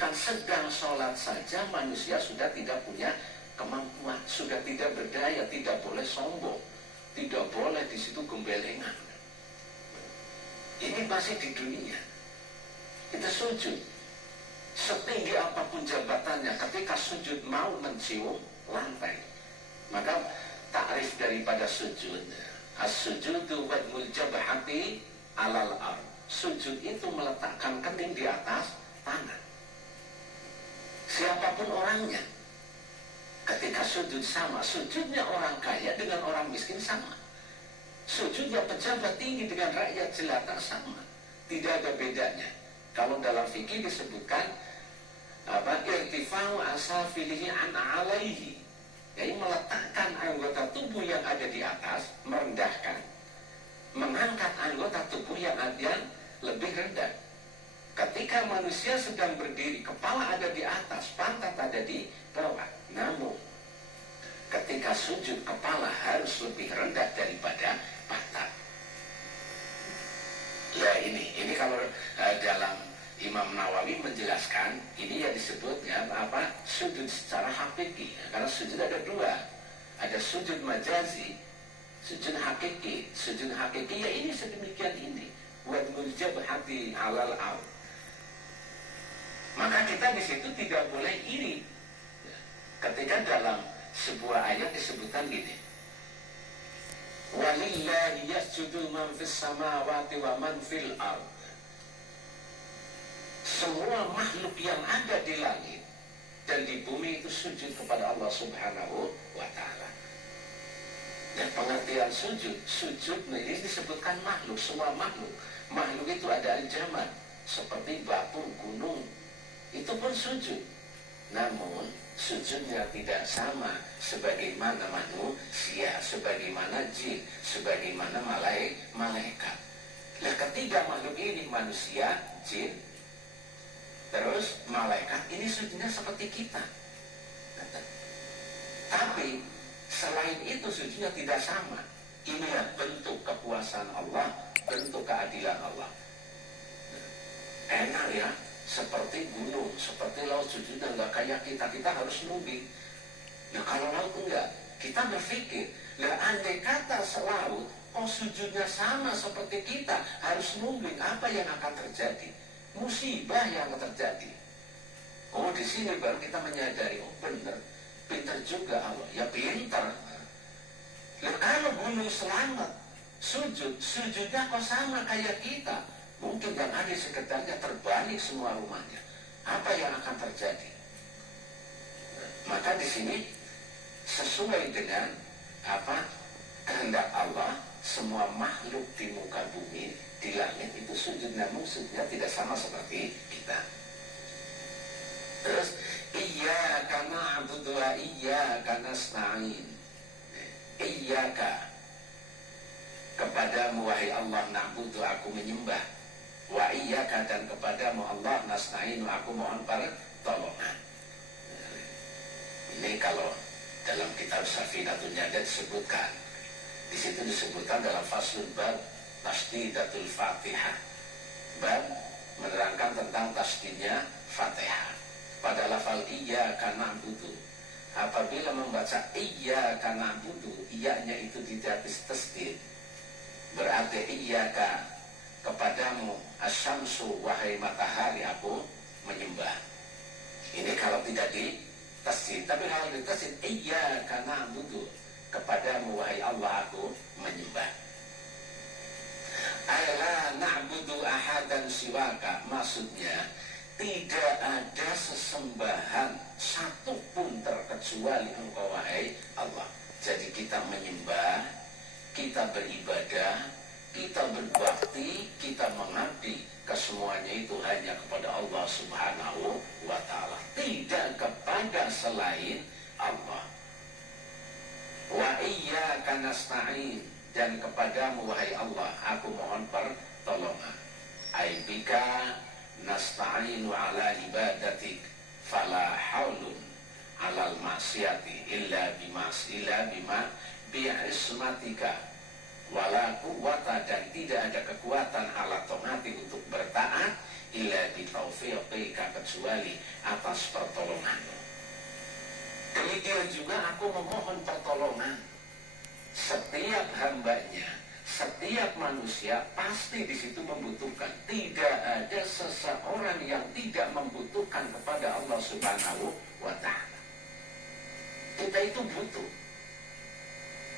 Kan sedang sholat saja manusia sudah tidak punya kemampuan, sudah tidak berdaya, tidak boleh sombong, tidak boleh di situ gembelengan. Ini masih di dunia. Kita sujud. Setinggi apapun jabatannya, ketika sujud mau mencium lantai, maka takrif daripada sujud, as-sujudu wad'ul jabhati alal ard. Sujud itu meletakkan kening di atas tanah. Siapapun orangnya, ketika sujud sama, sujudnya orang kaya dengan orang miskin sama, sujudnya pejabat tinggi dengan rakyat jelata sama, tidak ada bedanya. Kalau dalam fikih disebutkan irtifa'u asafilihi an alaihi, yaitu meletakkan anggota tubuh yang ada di atas, merendahkan, mengangkat anggota tubuh yang ada lebih rendah. Ketika manusia sedang berdiri, kepala ada di atas, pantat ada di bawah. Namun ketika sujud, kepala harus lebih rendah daripada pantat. Ya ini kalau dalam Imam Nawawi menjelaskan, ini yang disebut sujud secara hakiki. Karena sujud ada dua, ada sujud majazi, sujud hakiki. Sujud hakiki ya ini sedemikian ini, wad'ul jabhati alal ard. Maka kita di situ tidak boleh iri. Ketika dalam sebuah ayat disebutkan gini, walillahi yasjudu man fis samawati wa man fil ard. Semua makhluk yang ada di langit dan di bumi itu sujud kepada Allah Subhanahu wa ta'ala. Dan pengertian sujud ini disebutkan makhluk, semua makhluk. Makhluk itu ada ancaman, seperti batu, gunung, itu pun sujud. Namun sujudnya tidak sama sebagaimana manusia, sebagaimana jin, sebagaimana malaikat. Nah, ketiga makhluk ini, manusia, jin, terus malaikat, ini sujudnya seperti kita. Tapi selain itu sujudnya tidak sama. Ini ya bentuk kepuasan Allah, bentuk keadilan Allah. Enak ya, seperti gunung, seperti laut, sujudnya enggak kayak kita harus nubing. Nah kalau laut enggak, kita berpikir, lah andai kata selaut, sujudnya sama seperti kita, harus nubing, apa yang akan terjadi? Musibah yang terjadi. Di sini baru kita menyadari, benar, pintar juga Allah. Ya pintar. Lah kalau gunung selamat, sujudnya kok sama kayak kita, mungkin yang ada di sekitarnya terbalik semua rumahnya. Apa yang akan terjadi? Maka di sini sesuai dengan kehendak Allah, semua makhluk di muka bumi, di langit itu sujud, namun sujudnya tidak sama seperti kita. Terus iyyaka na'budu wa iyyaka nasta'in. Iyyaka, kepadamu wahai Allah na'budu, aku menyembah, wa iyyaka, dan kepadamu Allah nasta'in, aku mohon pertolongan. Ini kalau dalam kitab Safinatun Najah disebutkan, di situ disebutkan dalam faslun bab tasdidatul Fatihah, bab menerangkan tentang tasdidnya Fatihah. Pada lafal iyyaka na'budu, apabila membaca iyyaka na'budu, iyanya itu tidak tasdid, berarti iyyaka, kepadamu asyamsu, wahai matahari, aku menyembah. Ini kalau tidak di tasdid. Tapi kalau di tasdid, iyyaka na'budu, kepadamu wahai Allah aku menyembah. Ala na'budu ahadan siwaka, maksudnya tidak ada sesembahan satupun terkecuali engkau wahai Allah. Jadi kita menyembah, kita beribadah, kita berbakti, kita mengabdi, kesemuanya itu hanya kepada Allah Subhanahu wa ta'ala, tidak kepada selain Allah. Wa iyyaka nasta'in, dan kepadamu wahai Allah aku mohon pertolongan. Aibika nasta'inu ala ibadatik, fala haulun alal maksiati illa bima bi'ismatika wala quwwata, dan tidak ada kekuatan ala taati untuk bertaat, illa bi taufiqika, kecuali atas pertolonganmu. Demikian juga aku memohon pertolongan. Setiap hambanya, setiap manusia pasti di situ membutuhkan. Tidak ada seseorang yang tidak membutuhkan kepada Allah Subhanahu wa Ta'ala. Kita itu butuh.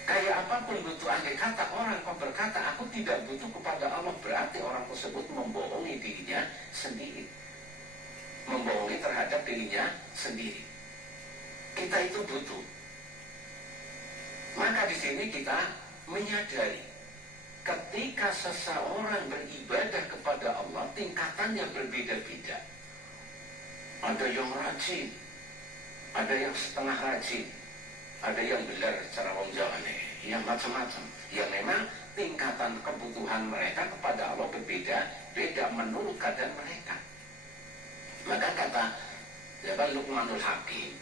Kayak apapun butuh. Andai kata orang kau berkata aku tidak butuh kepada Allah, berarti orang tersebut membohongi dirinya sendiri, membohongi terhadap dirinya sendiri. Kita itu butuh. Maka di sini kita menyadari ketika seseorang beribadah kepada Allah, tingkatannya berbeda-beda. Ada yang rajin, ada yang setengah rajin, ada yang belar secara wong Jawa nih, yang macam-macam. Ya memang tingkatan kebutuhan mereka kepada Allah berbeda-beda menurut keadaan mereka. Maka kata Luqmanul Hakim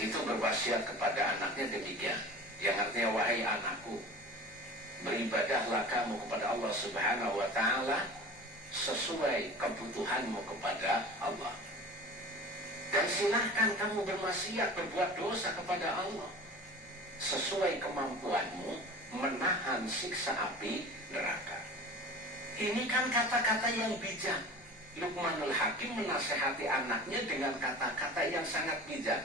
itu berwasiat kepada anaknya demikian, yang artinya, wahai anakku, beribadahlah kamu kepada Allah Subhanahu wa Ta'ala sesuai kebutuhanmu kepada Allah, dan silahkan kamu bermaksiat, berbuat dosa kepada Allah sesuai kemampuanmu menahan siksa api neraka. Ini kan kata-kata yang bijak. Luqmanul Hakim menasehati anaknya dengan kata-kata yang sangat bijak.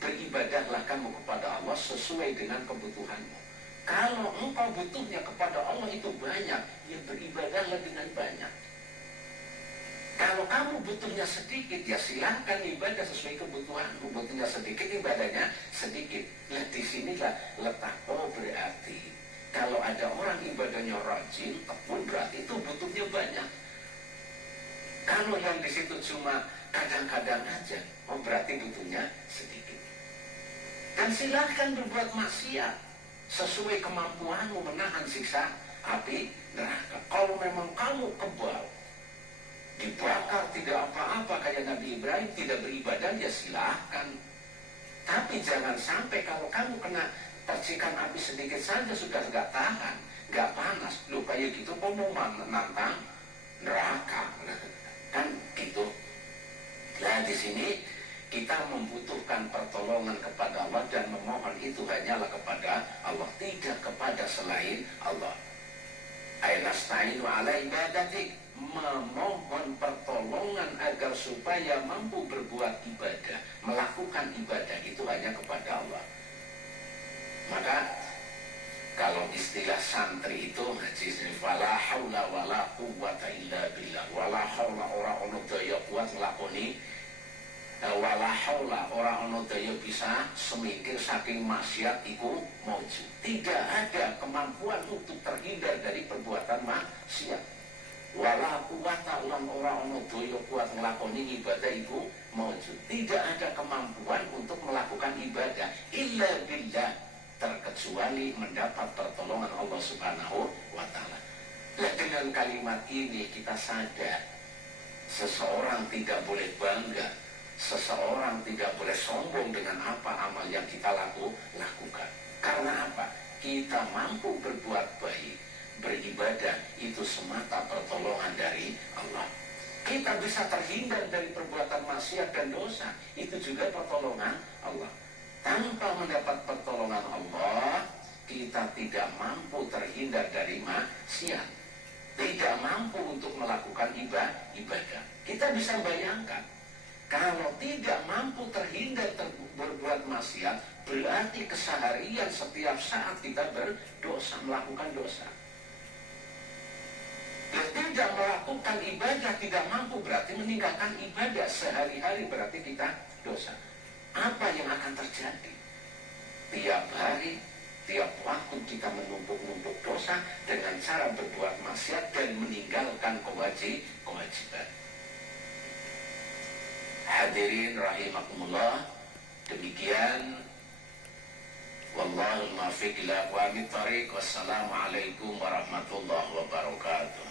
Beribadahlah kamu kepada Allah sesuai dengan kebutuhanmu. Kalau engkau butuhnya kepada Allah itu banyak, ya beribadahlah dengan banyak. Kalau kamu butuhnya sedikit, ya silahkan ibadah sesuai kebutuhanmu. Butuhnya sedikit, ibadahnya sedikit. Nah disinilah letak, oh berarti kalau ada orang ibadahnya rajin, tekun, berarti itu butuhnya banyak. Kalau yang di situ cuma kadang-kadang aja, oh berarti butuhnya sedikit. Dan silahkan berbuat maksiat sesuai kemampuanmu menahan siksa api neraka. Kalau memang kamu kebal, dibakar tidak apa-apa kayak Nabi Ibrahim, tidak beribadah, ya silahkan. Tapi jangan sampai kalau kamu kena percikan api sedikit saja sudah nggak tahan, nggak panas, lu kayak gitu kok mau menantang neraka, kan gitu. Nah di sini kita membutuhkan pertolongan kepada Allah dan memohon itu hanyalah kepada Allah, tidak kepada selain Allah. Ainasta'inu ala ibadatik, memohon pertolongan agar supaya mampu berbuat ibadah, melakukan ibadah itu hanya kepada Allah. Maka kalau istilah santri itu ngaji wala haula wala quwwata illa billah, wala haula ora ono daya kuat nglakoni, wala haula ora ono daya bisa semingkir saking maksiat iku maujud. Tidak ada kemampuan untuk terhindar dari perbuatan maksiat. Wala quwwata lan ora ono daya kuat nglakoni ibadah iku maujud. Tidak ada kemampuan untuk melakukan ibadah illa billah, terkecuali mendapat pertolongan Allah Subhanahu wa Ta'ala. Nah, dengan kalimat ini kita sadar seseorang tidak boleh bangga, seseorang tidak boleh sombong dengan apa amal yang kita lakukan. Karena apa? Kita mampu berbuat baik, beribadah, itu semata pertolongan dari Allah. Kita bisa terhindar dari perbuatan maksiat dan dosa, itu juga pertolongan Allah. Tanpa mendapat pertolongan Allah, kita tidak mampu terhindar dari maksiat, tidak mampu untuk melakukan ibadah. Kita bisa bayangkan, kalau tidak mampu terhindar berbuat maksiat, berarti keseharian setiap saat kita berdosa, melakukan dosa. Dan tidak melakukan ibadah, tidak mampu, berarti meninggalkan ibadah sehari-hari, berarti kita dosa. Apa yang akan terjadi? Tiap hari, tiap waktu kita menumpuk-numpuk dosa dengan cara berbuat maksiat dan meninggalkan kewajiban. Hadirin rahimakumullah, demikian. Wallahul muwaffiq ila aqwamit thariq. Wassalamualaikum warahmatullahi wabarakatuh.